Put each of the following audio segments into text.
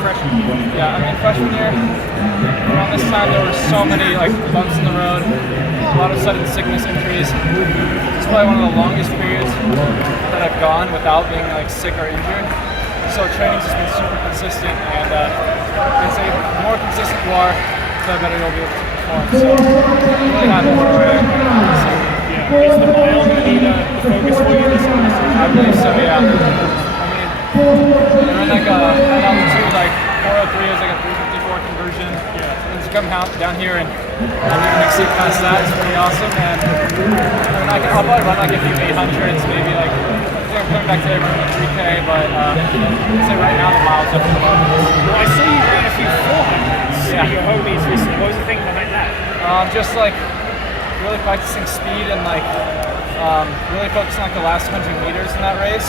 freshman year? Yeah, I mean, freshman year, around this time, there were so many like bumps in the road, a lot of sudden sickness, injuries. It's probably one of the longest periods that I've gone without being like sick or injured. So training's just been super consistent, and I'd say the more consistent you are, the better you'll be able to perform. So I'm really happy with where I'm at. Yeah. Is the mile going to be the focus for you this semester? I believe so, yeah. I mean, they're in like an altitude, like 403 is like a 354 conversion. Yeah. And to come down here and even exceed past that is pretty awesome. And I'll probably run like a few 800s, maybe like, I think I'm coming back today running a 3K, but I'd say right now the mile's up to the moment. Well, I saw you ran a few 400s at your home meets recently. What was the thinking behind that? Just like really practicing speed and like really focusing on like the last 100 meters in that race.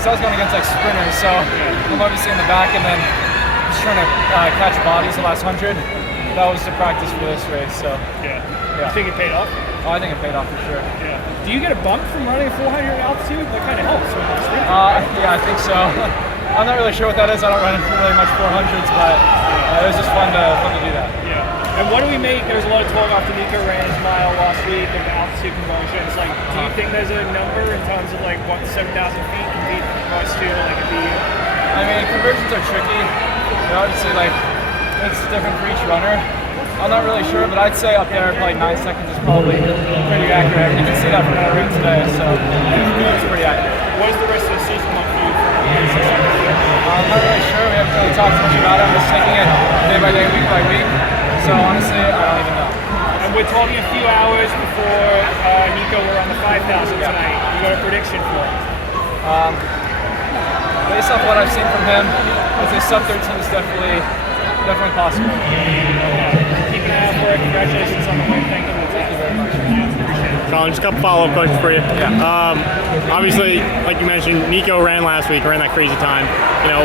So I was going against like sprinters, so I'm obviously in the back and then just trying to catch bodies the last 100. That was the practice for this race. So yeah. You think it paid off? Oh, I think it paid off for sure. Yeah. Do you get a bump from running a 400 altitude? That kind of helps when you're sprinting. Yeah, I think so. I'm not really sure what that is. I don't run really much 400s, but it was just fun to do that. Yeah. And what do we make? There was a lot of talk after Nico ran his mile last week of the altitude conversions. Like, do you think there's a number in terms of like what 7,000 feet can be most to like a BU? I mean, conversions are tricky. Obviously, like it's different for each runner. I'm not really sure, but I'd say up there, probably 9 seconds is probably pretty accurate. You can see that from what I ran today, so it's pretty accurate. What is the rest of the season like for you? I'm not really sure. We haven't really talked much about it. I'm just taking it day by day, week by week. So honestly, I don't even know. And we're talking a few hours before Nico will run the 5,000 tonight. You got a prediction for him? Based off what I've seen from him, I'd say sub 13 is definitely possible. Keep an eye out for it. Congratulations on the win. Thank you. Thank you very much. Colin, just a couple follow-up questions for you. Yeah. Obviously, like you mentioned, Nico ran last week, ran that crazy time. You know,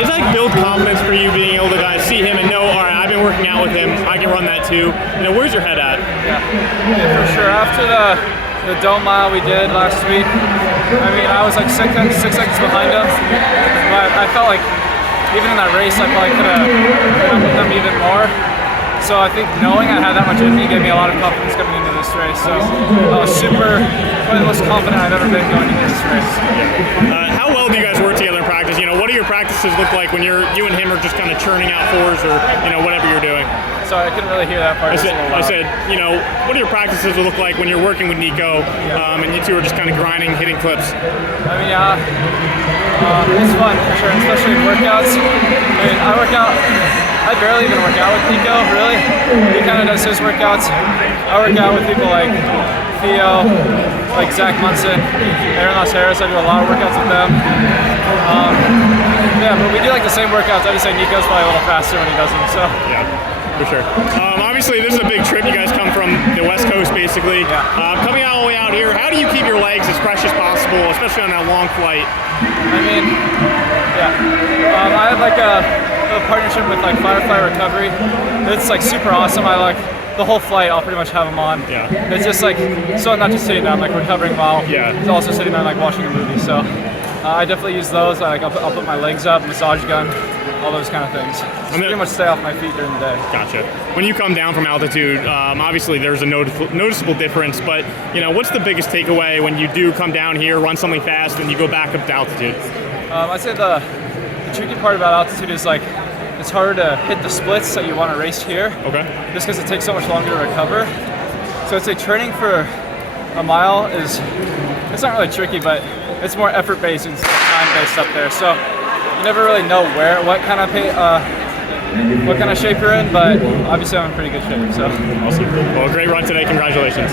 does that build confidence for you being able to kind of see him and know, all right, I've been working out with him, I can run that too? You know, where's your head at? Yeah, for sure. After the dome mile we did last week, I mean, I was like 6 seconds behind him, but I felt like even in that race, I probably could have come with them even more. So I think knowing I had that much in me gave me a lot of confidence coming into this race. So I was probably the most confident I've ever been going into this race. How well do you guys work together in practice? You know, what do your practices look like when you and him are just kind of churning out fours or, you know, whatever you're doing? Sorry, I couldn't really hear that part. I said, you know, what do your practices look like when you're working with Nico and you two are just kind of grinding, hitting clips? I mean, it's fun for sure, especially in workouts. I mean, I barely even work out with Nico, really. He kind of does his workouts. I work out with people like Theo, like Zach Munson, Aaron Las Harris. I do a lot of workouts with them. Yeah, but we do like the same workouts. I just say Nico's probably a little faster when he does them. So. Yeah, for sure. Obviously, this is a big trip. You guys come from the West Coast, basically. Yeah. Coming all the way out here, how do you keep your legs as fresh as possible, especially on that long flight? I mean, yeah. I have like a partnership with like Firefly Recovery. It's like super awesome. I like the whole flight. I'll pretty much have them on. Yeah. It's just like so I'm not just sitting there. I'm like recovering while it's also sitting there like watching a movie. So I definitely use those. I'll put my legs up, massage gun, all those kind of things. Just pretty much stay off my feet during the day. Gotcha. When you come down from altitude, obviously there's a noticeable difference. But you know, what's the biggest takeaway when you do come down here, run something fast, and you go back up to altitude? I'd say the tricky part about altitude is like it's harder to hit the splits that you want to race here. Okay. Just because it takes so much longer to recover. So I'd say training for a mile it's not really tricky, but it's more effort-based and time-based up there. So you never really know what kind of shape you're in, but obviously I'm in pretty good shape. So. Awesome. Well, great run today. Congratulations.